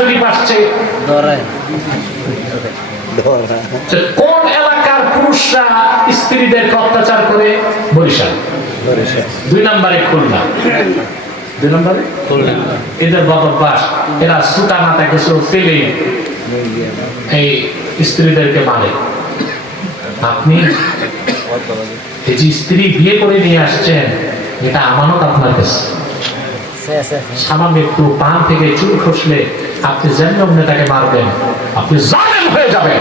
জরিপ আসছে কোন এলাকার পুরুষরা স্ত্রীদেরকে অত্যাচার করে? বরিশাল। দুই নম্বরে খুলনা। দুই নম্বরে? এদের বদভ্যাস এরা সুতা মাথা কিছু পেলে এই স্ত্রীদেরকে মানে আপনি এই যে স্ত্রী বিয়ে করে নিয়ে আসছেন এটা আমানত আপনার কাছে। সামান্য একটু পান থেকে চুল খসলে আপনি যেন তাকে মারবেন আপনি জালেম হয়ে যাবেন।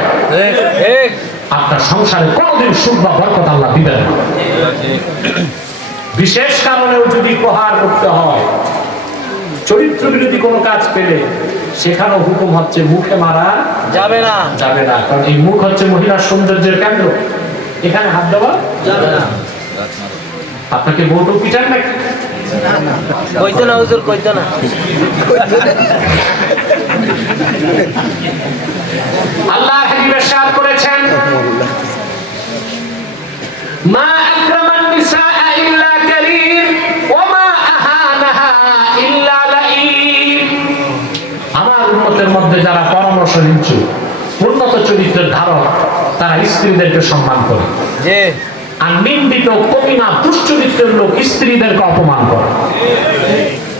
আপনার সংসারে কোনোদিন সুখ বা বরকত আল্লাহ দিবেন না। বিশেষ কারণেও যদি প্রহার করতে হয় চরিত্র বিরোধী কোনো কাজ পেলে সেখানেও হুকুম হচ্ছে মুখে মারা যাবে না। যাবে না। কারণ এই মুখ হচ্ছে মহিলার সৌন্দর্যের কেন্দ্র। এখানে হাত দেওয়া যাবে না। আপনাকে বউটু পিটান নাকি? কইতো না হুজুর, কইতো না। আল্লাহ হাকিম ইরশাদ করেছেন, মা আকরামান নিসাআ ইল্লা কারীম ওয়া মা আহানাহা ইল্লা লাঈম আমার উম্মতের মধ্যে যারা পরামর্শ নিচ্ছ, উন্নত চরিত্রের ধারক, তারা স্ত্রীদেরকে সম্মান করে। আর নিন্দিত কমিনা দুশ্চরিত্রের লোক স্ত্রীদেরকে অপমান করে।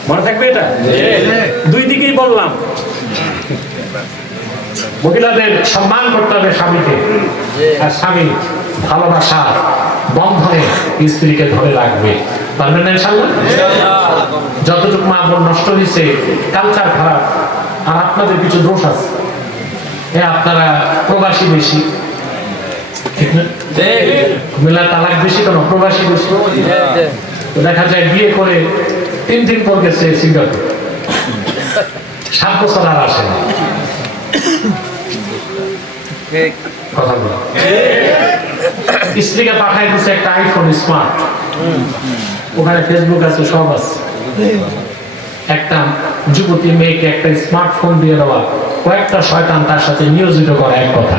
মনে থাকবে এটা? দুই দিকেই বললাম। মহিলাদের সম্মান করতে হবে স্বামীকে। আর স্বামী ভালোবাসা, বন্ধনে স্ত্রীকে ধরে রাখবে। পারবেন না ইনশাল্লাহ যতটুকু মা বোন নষ্ট হয়েছে কালচার খারাপ, আর আপনাদের কিছু দোষ আছে। এ আপনারা প্রবাসী বেশি। মিলা তালাক বেশি কেন? প্রবাসী দেখা যায় বিয়ে করে তিন দিন পর গেছে সিঙ্গাপুর। সাত বছর আর আসে না। স্ত্রীকে পাঠাই দিচ্ছে একটা আইফোন স্মার্ট ওখানে ফেসবুক আছে, সব আছে। একটা যুবতী মেয়েকে একটা স্মার্টফোন দিয়ে দেওয়া। কয়েকটা শয়তান তার সাথে নিয়োজিত করা এক কথা।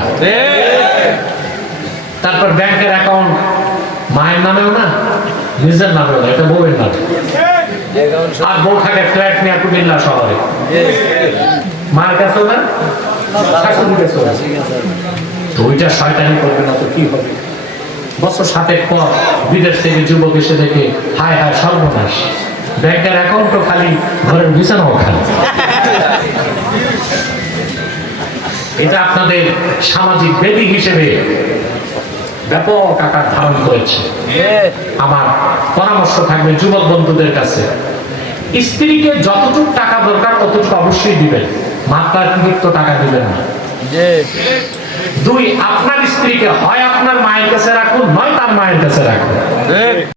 তারপর ব্যাংকের অ্যাকাউন্ট মায়ের নামেও না, নিজের নামেও না, এটা বউয়ের নামে। আর বউ থাকে ফ্ল্যাট নিয়ে কুমিল্লা শহরে। মার কাছেও না, শাশুড়ির কাছেও। তো ওইটা শয়তানি করবে না তো কি হবে? বছর সাতেক পর বিদেশ থেকে যুবক এসে দেখে, হায় হায়, সর্বনাশ। ব্যাংকের অ্যাকাউন্টও খালি, ঘরের বিছানাও খালি। এটা আপনাদের সামাজিক বেদি হিসেবে ব্যাপক আকার ধারণ করেছে। আমার পরামর্শ থাকবে যুবক বন্ধুদের কাছে। স্ত্রীকে যতটুকু টাকা দরকার, ততটুকু অবশ্যই দিবেন। মাত্রাতিরিক্ত টাকা দিবেন না। দুই, আপনার স্ত্রীকে হয় আপনার মায়ের কাছে রাখুন, নয় তার মায়ের কাছে রাখুন।